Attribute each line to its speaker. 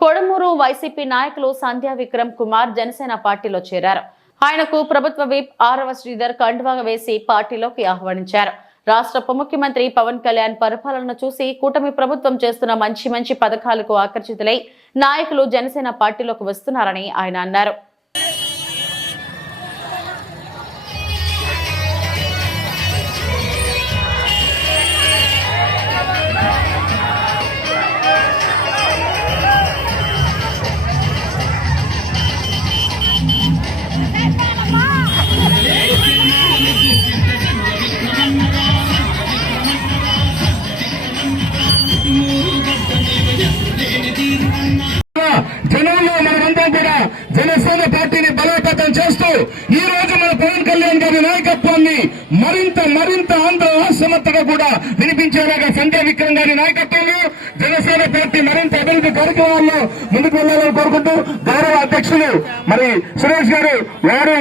Speaker 1: Kodumur YCP నాయకులు సంధ్యా విక్రమ్ కుమార్ జనసేన పార్టీలో చేరారు. ఆయనకు ప్రభుత్వ విప్ ఆరవ శ్రీధర్ కండువా వేసి పార్టీలోకి ఆహ్వానించారు. రాష్ట్ర ఉప ముఖ్యమంత్రి పవన్ కళ్యాణ్ పరిపాలన చూసి కూటమి ప్రభుత్వం చేస్తున్న మంచి మంచి పథకాలకు ఆకర్షితులై నాయకులు జనసేన పార్టీలోకి వస్తున్నారని ఆయన అన్నారు.
Speaker 2: చేస్తూ ఈ రోజు మన పవన్ కళ్యాణ్ గారి నాయకత్వాన్ని మరింత మరింత ఆంధ్ర రాష్ట్రమంతగా కూడా వినిపించేలాగా సంజయ్ విక్రమ్ గారి నాయకత్వంలో జనసేన పార్టీ మరింత అభివృద్ధి కార్యక్రమాల్లో ముందుకు వెళ్ళాలని కోరుకుంటూ గౌరవ అధ్యక్షులు మరి సురేష్ గారు వారు